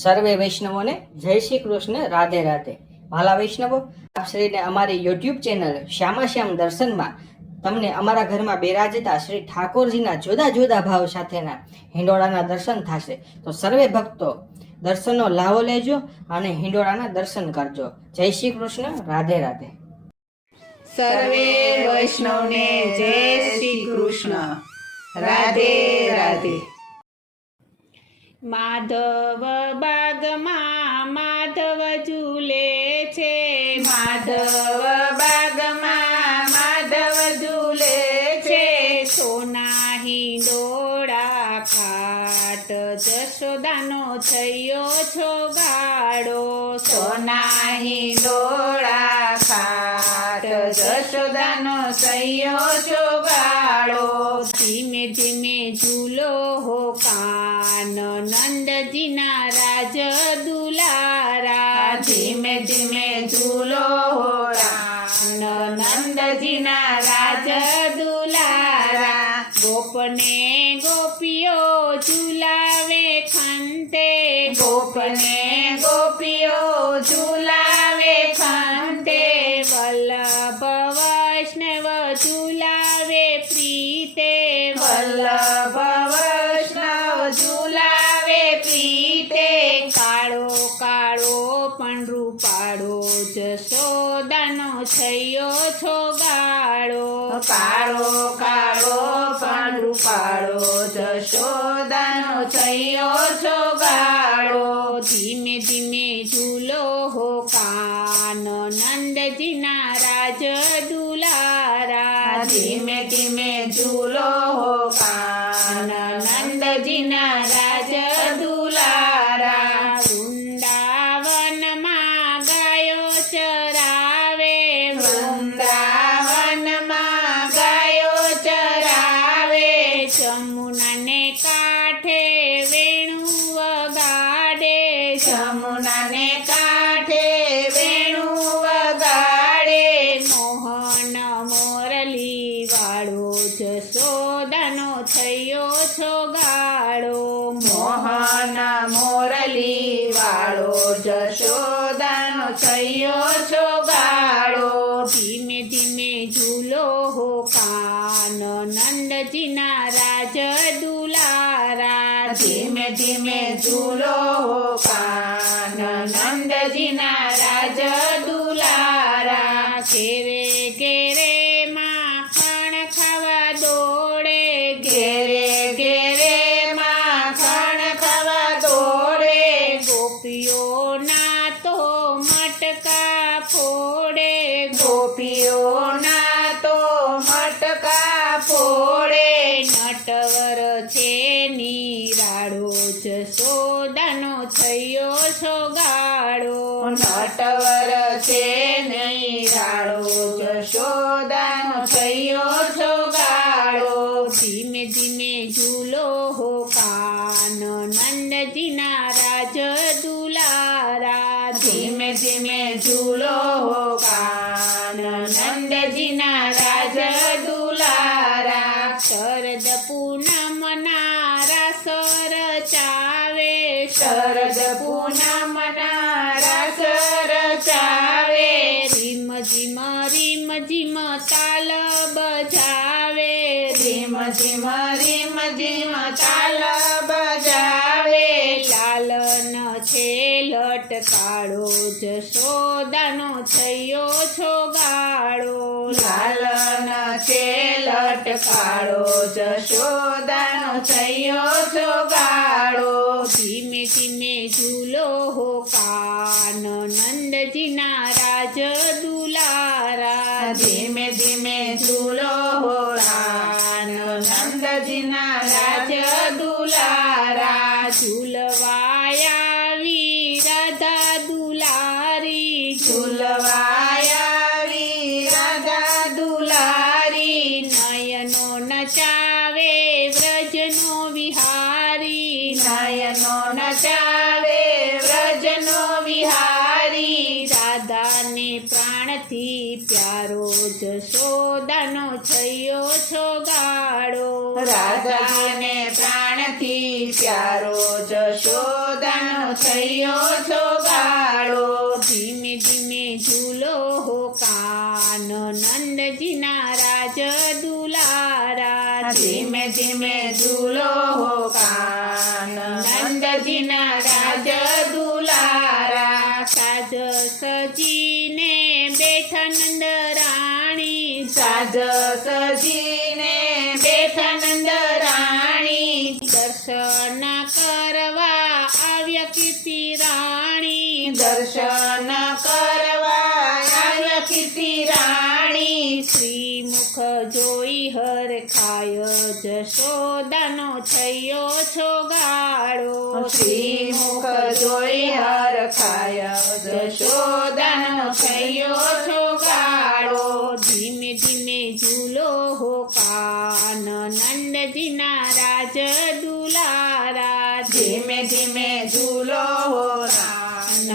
સર્વે વૈષ્ણવોને જય શ્રી કૃષ્ણ, રાધે રાધે. ભાલા વૈષ્ણવો, આપ શ્રીને અમારી યુટ્યુબ ચેનલ શ્યામાશ્યામ દર્શનમાં તમને અમારા ઘરમાં બિરાજતા શ્રી ઠાકોરજીના જુદા જુદા ભાવ સાથેના હિંડોળાના દર્શન થશે. તો સર્વે ભક્તો દર્શનનો લાવો લેજો અને હિંડોળાના દર્શન કરજો. જય શ્રી કૃષ્ણ, રાધે રાધે. સર્વે વૈષ્ણવને જય શ્રી કૃષ્ણ, રાધે રાધે. માધવ બાગમાં માધવ ઝૂલે છે, માધવ બાગમાં માધવ ઝૂલે છે, સોના હિંડોળા ખાટ જશોદાનો થયો છો ગાડો, સોના હિંડોળા ખાટ જશોદાનો સૈયો ચોગાડો. ધીમે ધીમે ઝૂલો હો કાન નંદજીના રાજ દુલારા, ધીમે ધીમે ઝૂલો હો રાન નંદજીના રાજ દુલારા. ગોપને ગોપીઓ ઝુલાવે ખંતે, ગોપને ગોપીઓ ઝુલાવે ખંતે, વલ્લભ વૈષ્ણવ ઝુલાવે પ્રીતે, વલ્લભ વૈષ્ણવ ઝુલાવે પ્રીતે. કાળો કાળો પણ રૂપાળો જશોદાનો થયો છો ગાળો, કાળો કાળો પણ રૂપાળો જશોદાનો થયો ચોગાડો. ધીમે ધીમે ઝૂલો હો કાન નંદજીના રાજ દુલારા, ધીમે ધીમે ઝૂલો હો કાન નંદજીના રાજ દુલારા. વૃંદાવનમાં ગાયો ચરાવે, વૃંદાવનમાં ગાયો ચરાવે, જમુનાને કાંઠે વેણુ વગાડે, જમુનાને કાંઠે વેણુ વગાડે, મોહન મોરલી વાળો જશોદાનો થયો છો ગાળો, મોહન મોરલી વાળો જશોદાનો થયો ચોગાડો. ધીમે ધીમે ઝૂલો હો કાન નંદજીના રાજ દુલારા, ધીમે ધીમે ઝૂલો હો કાન નંદજીના રાજ દુલારા. ઘેરે ઘેરે માખણ ખાવા દોડે, ઘેરે ઘેરે માખણ ખાવા દોડે, ગોપીઓના તો મટકા ફોડે, ગોપીઓના તો મટકા ફોડે, નટવર છે નિરાળો જશોદાનો થયો છો ગાળો, નટવર છે નિરાળો જશોદાનો થયો ચોગાડો. ધીમે ધીમે ઝૂલો હો કાન નંદજીના રાજ દુલારા, ધીમે ધીમે ઝૂલો હો કાન નંદજીના રાજ દુલારા. શરદ પૂનમના રાસ રચાવે, શરદ પૂનમના રાસ રચાવે, રીમ ઝીમ તાલ બજાવે, ધીમ ધીમ રીમ ધીમ તાલ બજાવે, લાલન છે લટકાળો જશોદાનો થયો છો ગાળો, લાલન છે લટકાળો જશોદાનો થયો ચોગાડો. ધીમે ધીમે ઝૂલો હો કાન નંદજીના રાજ દુલારા, ધીમે ધીમે ઝૂલો હો કાન નંદજીના રાજ દુલારા. ઝૂલવાયાવી રાધા દુલારી, ઝૂલવાયાવી રાધા દુલારી, નયનો નચાવે વ્રજનો વિહારી, નયનો નચાવે વ્રજનો વિહારી, રાધાને પ્રાણથી પ્યારો જશોદાનો થયો છો ગાળો, રાધાને પ્રાણથી પ્યારો જશોદાનો થયો છો ગાળો. ધીમે ધીમે ઝૂલો હો કાન નંદજીના રાજ દુલારા. ધીમે ધીમે ઝૂલો હો કાન નંદજીના રાજ દુલારા. સાજ સજીને બેઠા નંદ રાણી. સાજ સજીને બેઠા નંદ રાણી. દર્શન કરવા આવ્યા કીર્તિ રાણી. દર્શન કરવા આવ્યા કીર્તિ રાણી. શ્રીમુખ જોઈ હરખાય જશોદાનો થયો છો ગાળો. શ્રીમુખ જોઈ હરખાય જશોદાનો થયો છો ગાળો. ધીમે ધીમે ઝૂલો હો કાન નંદજીના રાજ દુલારા. ધીમે ધીમે ઝૂલો હો કાન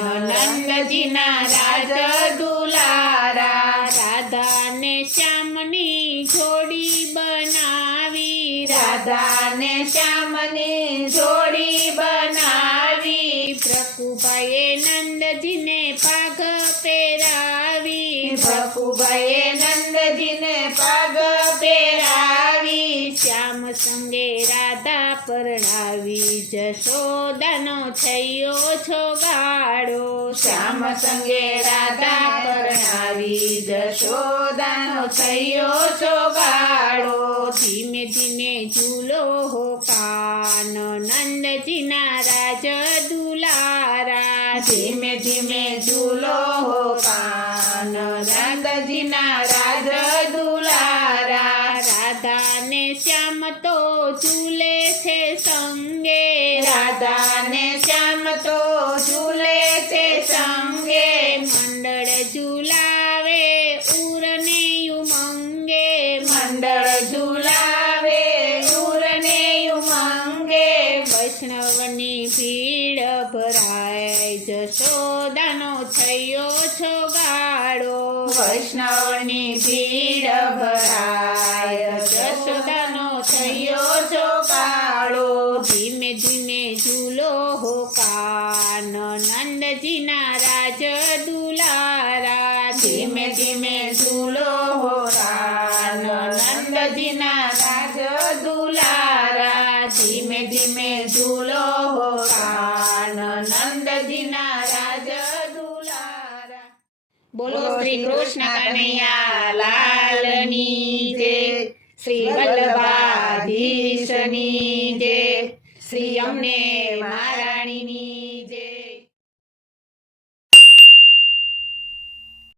નંદજીના રાજ દુલારા. રાધાને શ્યામની જોડી બનાવી. રાધાને શ્યામની જોડી બનાવી. પ્રકુભાઈએ નંદજીને પાઘ પહેરાવી. ભકુભાઈએ નંદજીને પાગ પહેરાવી. શ્યામ સંગે રાધા પરણાવી. જશોદાનો થયો છો ગાળો. શ્યામ સંગે રાધા પરણાવી. જશોદાનો થયો છો ગાળો. ધીમે ધીમે ઝૂલો હો કાન નંદજીના રાજ દુલારા. ધીમે ધીમે ઝૂલો હો કાન નંદજીના રાજ દુલારા. રાધાને શ્યામ તો ઝૂલે છે સંગે. રાધાને શ્યામ તો ઝૂલે છે સંગે. મંડળ ઝૂલાવે ઉરને ઉમંગે. મંડળ ઝૂલાવે ઉરને ઉમંગે. વૈષ્ણવની ભીડ ભરાય જશોદાનો થયો છો ગાળો. વૈષ્ણવની ભીડ ભરાય જશોદાનો થયો છો ગાળો. ધીમે ધીમે ઝૂલો હો કાન નંદજીના રાજ દુલારા. ધીમે ધીમે ઝૂલો હો કાન નંદજીના રાજ દુલારા. ધીમે ધીમે ઝૂલો હો કાન નંદજીના રાજ દુલારા. બોલો શ્રી કૃષ્ણ કનૈયા લાલની જય. શ્રી વલ્લભાધીશની જય. શ્રી અમને મહારાણીની